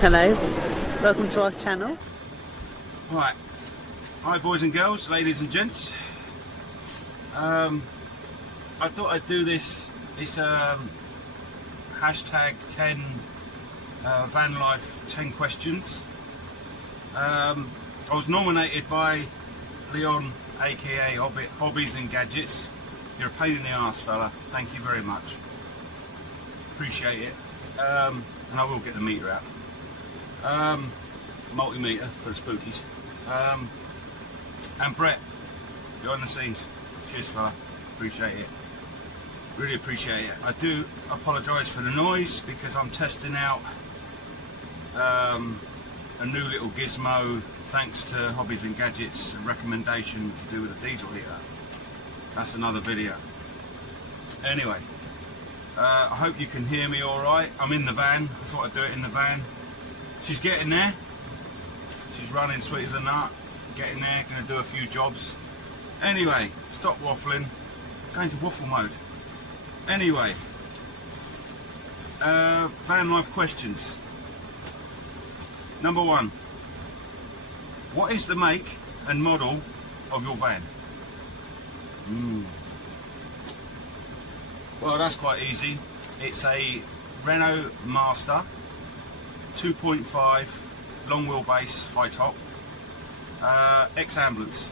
Hello, welcome to our channel. Right, hi boys and girls, ladies and gents. I thought I'd do this. It's hashtag 10 VanLifetag Questions. I was nominated by Leon, aka Hobbies and Gadgets. You're a pain in the arse, fella. Thank you very much. Appreciate it. And I will get the meter out. Multimeter for the spookies. And Brett, behind the scenes. Cheers, fella. Appreciate it. Really appreciate it. I do apologise for the noise because I'm testing out a new little gizmo thanks to Hobbies and Gadgets, a recommendation to do with a diesel heater. That's another video. Anyway, I hope you can hear me alright. I'm in the van. I thought I'd do it in the van. She's getting there. She's running sweet as a nut. Getting there, going to do a few jobs. Anyway, stop waffling. Going to waffle mode. Anyway, van life questions. Number 1. What is the make and model of your van? Well, that's quite easy. It's a Renault Master 2.5 long wheelbase high top, ex-ambulance,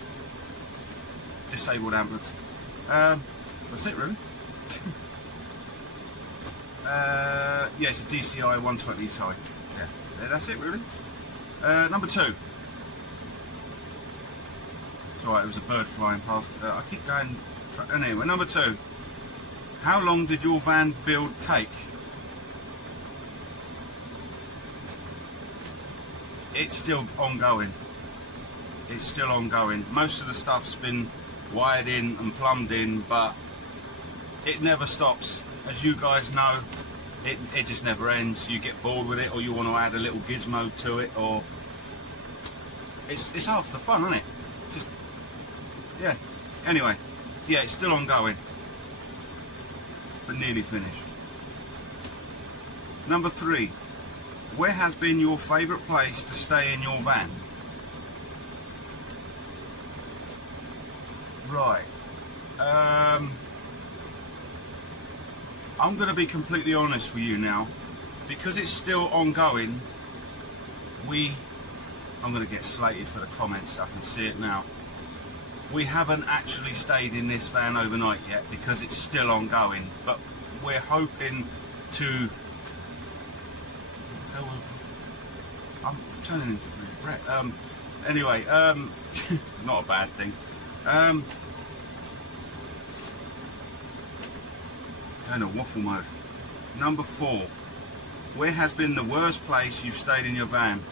disabled ambulance. That's it really. Yeah, it's a DCI 120 high. Yeah, that's it really. Number 2. It's alright, it was a bird flying past. I keep going. Anyway, number 2. How long did your van build take? It's still ongoing. It's still ongoing. Most of the stuff's been wired in and plumbed in, but it never stops. As you guys know, it just never ends. You get bored with it, or you want to add a little gizmo to it, or it's half the fun, isn't it? Just yeah. Anyway, yeah, it's still ongoing, but nearly finished. Number 3. Where has been your favourite place to stay in your van? Right. I'm going to be completely honest with you now. Because it's still ongoing, I'm going to get slated for the comments, I can see it now. We haven't actually stayed in this van overnight yet because it's still ongoing, but we're hoping to... I'm turning into Brett. Anyway, not a bad thing. Going to waffle mode. Number 4. Where has been the worst place you've stayed in your van?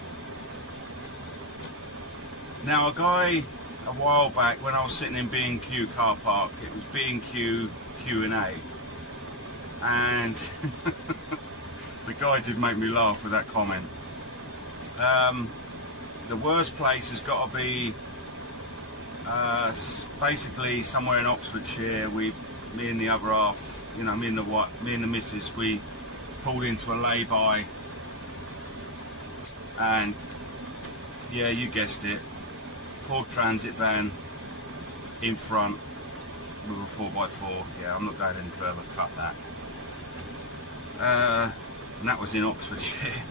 Now, a guy a while back when I was sitting in B&Q car park, it was B&Q Q&A, and the guy did make me laugh with that comment. The worst place has got to be basically somewhere in Oxfordshire. Me and the other half, you know, me and the missus, we pulled into a lay-by, and yeah, you guessed it, Ford Transit van in front with a 4x4. Yeah, I'm not going any further. Cut that. And that was in Oxfordshire,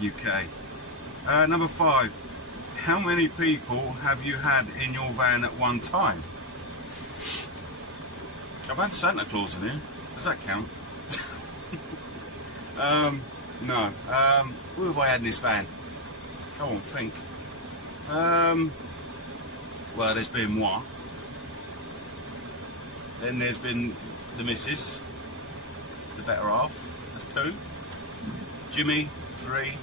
UK. Number 5. How many people have you had in your van at one time? I've had Santa Claus in here. Does that count? No. Who have I had in this van? Go on, think. Well, there's been moi. Then there's been the missus, the better half. That's 2. Jimmy, 3.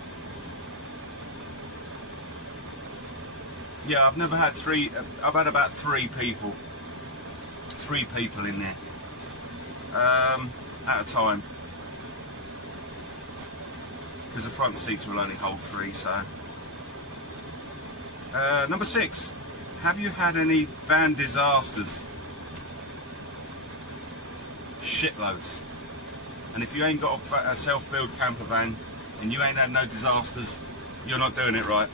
Yeah, I've never had 3. I've had about 3 people. 3 people in there at a time, because the front seats will only hold 3. So, number 6. Have you had any van disasters? Shitloads. And if you ain't got a self-build camper van, and you ain't had no disasters, you're not doing it right.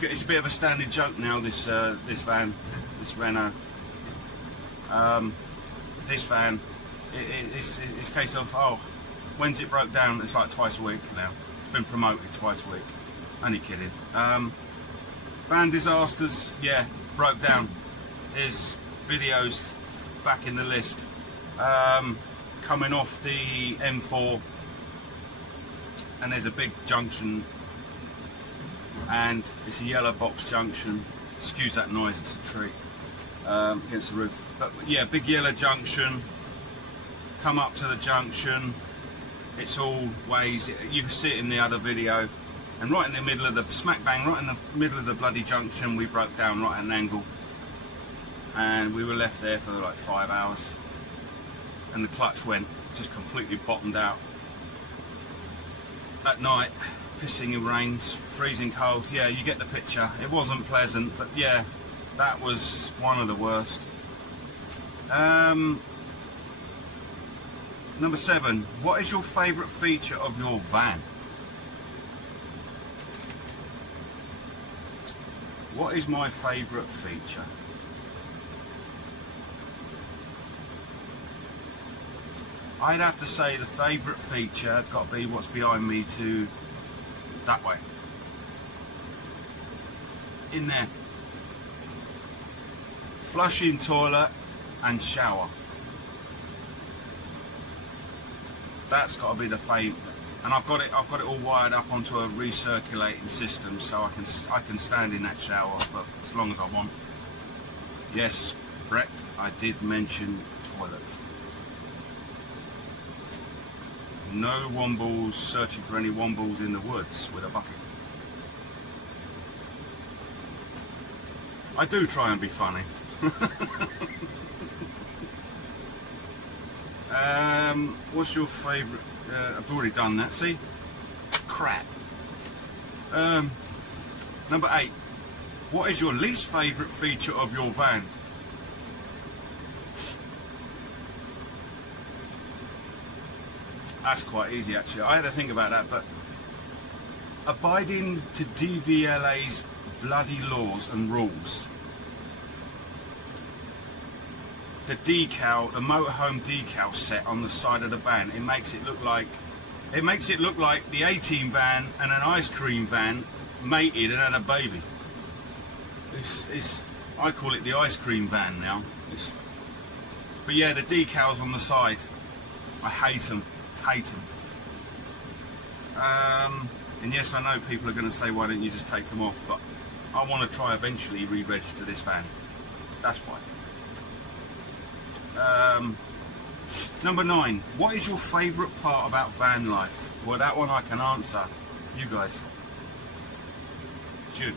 It's a bit of a standing joke now, this van, this Renault. This van, it's a case of, oh, when's it broke down? It's like twice a week now. It's been promoted twice a week. Only kidding. Van disasters, yeah, broke down. There's videos back in the list. Coming off the M4, and there's a big junction, and it's a yellow box junction. Excuse that noise, it's a tree against the roof. But yeah, big yellow junction. Come up to the junction. It's all ways. You can see it in the other video. And right in the middle of the smack bang, right in the middle of the bloody junction, we broke down right at an angle, and we were left there for like 5 hours. And the clutch went, just completely bottomed out. At night, pissing in rain, freezing cold. Yeah, you get the picture. It wasn't pleasant, but yeah, that was one of the worst. Number 7. What is your favourite feature of your van? What is my favourite feature? I'd have to say the favourite feature has got to be what's behind me to that way. In there. Flushing toilet and shower. That's got to be the favourite. And I've got it all wired up onto a recirculating system, so I can stand in that shower for as long as I want. Yes, Brett, I did mention toilet. No wombles searching for any wombles in the woods with a bucket. I do try and be funny. What's your favourite? I've already done that. See? Crap. Number 8. What is your least favourite feature of your van? That's quite easy actually. I had to think about that, but abiding to DVLA's bloody laws and rules. The decal, the motorhome decal set on the side of the van, it makes it look like the A-Team van and an ice cream van mated and had a baby. I call it the ice cream van now. But yeah, the decals on the side, I hate them. And yes, I know people are going to say, why don't you just take them off? But I want to try eventually re-register this van. That's why. Number 9. What is your favourite part about van life? Well, that one I can answer. You guys should.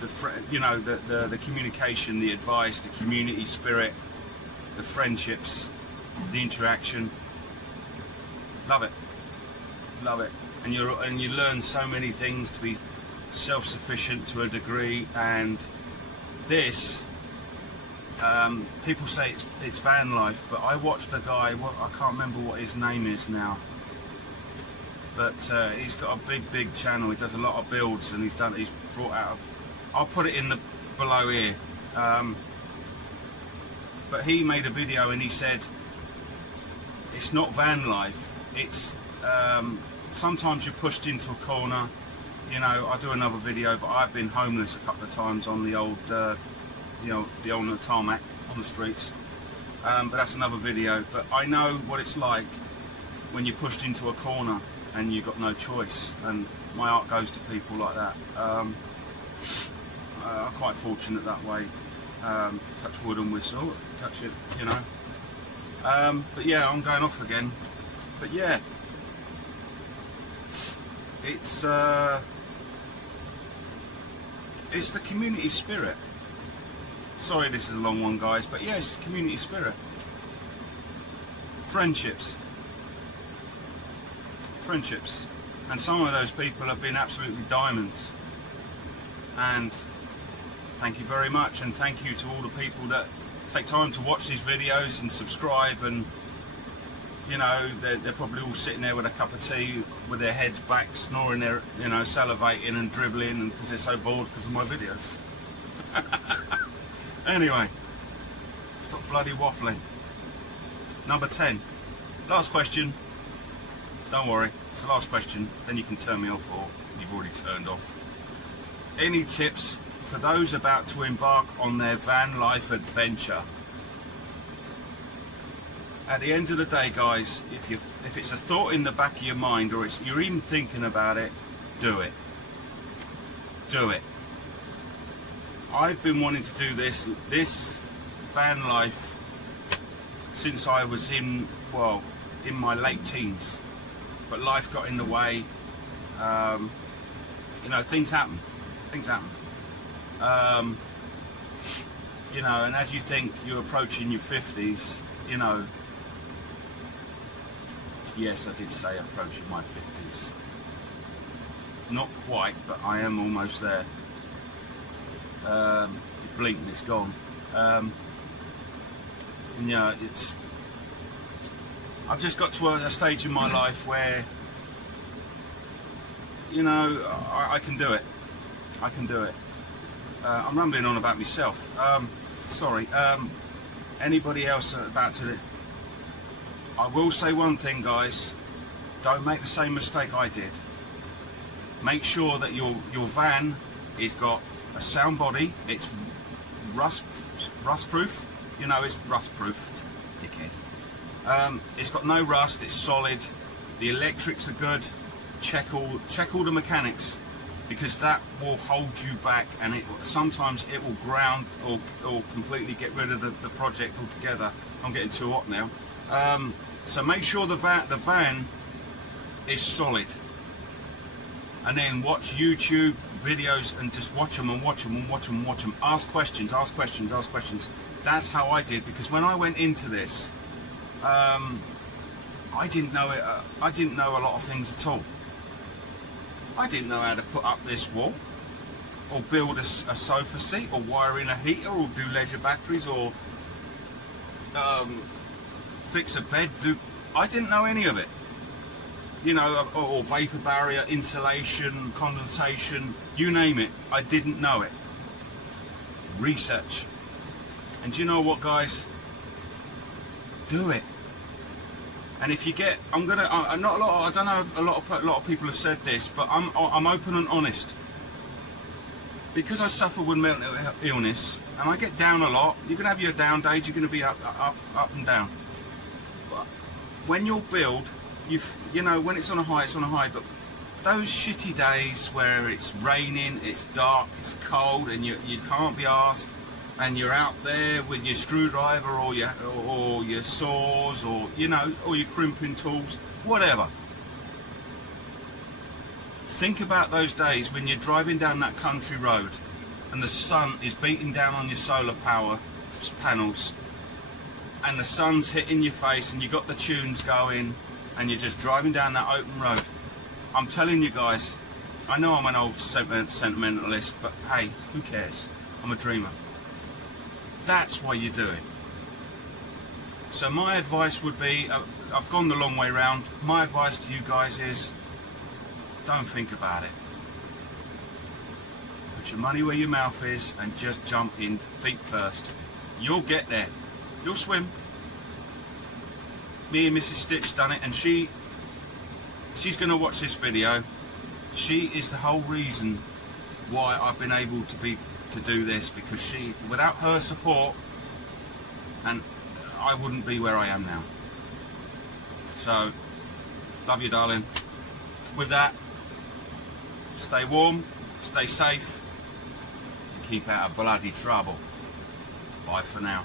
The communication, the advice, the community spirit, the friendships, the interaction. Love it. And you learn so many things to be self-sufficient to a degree. And this, people say it's van life, but I watched a guy, I can't remember what his name is now, but he's got a big channel. He does a lot of builds, and he's brought out, I'll put it in the below here, but he made a video and he said it's not van life, it's sometimes you're pushed into a corner. You know, I do another video, but I've been homeless a couple of times on the old the old tarmac on the streets, but that's another video. But I know what it's like when you're pushed into a corner and you've got no choice, and my heart goes to people like that. I'm quite fortunate that way. Touch wood and whistle, touch it, you know. But yeah, I'm going off again. But yeah, it's the community spirit. Sorry this is a long one, guys, but yeah, it's the community spirit. Friendships. And some of those people have been absolutely diamonds. And thank you very much, and thank you to all the people that take time to watch these videos and subscribe, and You know, they're probably all sitting there with a cup of tea, with their heads back, snoring, their, you know, salivating and dribbling, and because they're so bored because of my videos. Anyway, stop bloody waffling. Number 10. Last question. Don't worry, it's the last question. Then you can turn me off, or you've already turned off. Any tips for those about to embark on their van life adventure? At the end of the day, guys, if it's a thought in the back of your mind, or you're even thinking about it, do it. Do it. I've been wanting to do this van life since I was in my late teens, but life got in the way. You know, things happen. You know, and as you think you're approaching your 50s, you know, yes, I did say approaching my 50s. Not quite, but I am almost there. Blink and it's gone. And yeah, I've just got to a stage in my life where, you know, I can do it. I can do it. I'm rambling on about myself. Sorry. Anybody else about to? I will say one thing, guys. Don't make the same mistake I did. Make sure that your van has got a sound body. It's rust proof. You know, it's rust proof, dickhead. It's got no rust. It's solid. The electrics are good. Check all the mechanics, because that will hold you back, and sometimes it will ground or completely get rid of the project altogether. I'm getting too hot now. So make sure the van is solid, and then watch YouTube videos and just watch them and watch them and watch them and watch them. Ask questions. That's how I did, because when I went into this, I didn't know it. I didn't know a lot of things at all. I didn't know how to put up this wall, or build a sofa seat, or wire in a heater, or do leisure batteries, or fix a bed. I didn't know any of it. You know, or vapor barrier, insulation, condensation, you name it. I didn't know it. Research. And do you know what, guys? Do it. And if you get, I don't know, a lot of people have said this, but I'm open and honest. Because I suffer with mental illness, and I get down a lot. You're gonna have your down days. You're gonna be up and down. But when you'll build, you know, when it's on a high, it's on a high. But those shitty days where it's raining, it's dark, it's cold, and you can't be arsed, and you're out there with your screwdriver or your saws, or you know, or your crimping tools, whatever. Think about those days when you're driving down that country road and the sun is beating down on your solar power panels, and the sun's hitting your face, and you got the tunes going, and you're just driving down that open road. I'm telling you guys, I know I'm an old sentimentalist, but hey, who cares? I'm a dreamer. That's why you do it. So my advice would be, I've gone the long way round. My advice to you guys is, don't think about it. Put your money where your mouth is and just jump in feet first. You'll get there. You'll swim. Me and Mrs. Stitch done it, and she's going to watch this video. She is the whole reason why I've been able to do this, because without her support, and I wouldn't be where I am now. So, love you, darling. With that, stay warm, stay safe, and keep out of bloody trouble. Bye for now.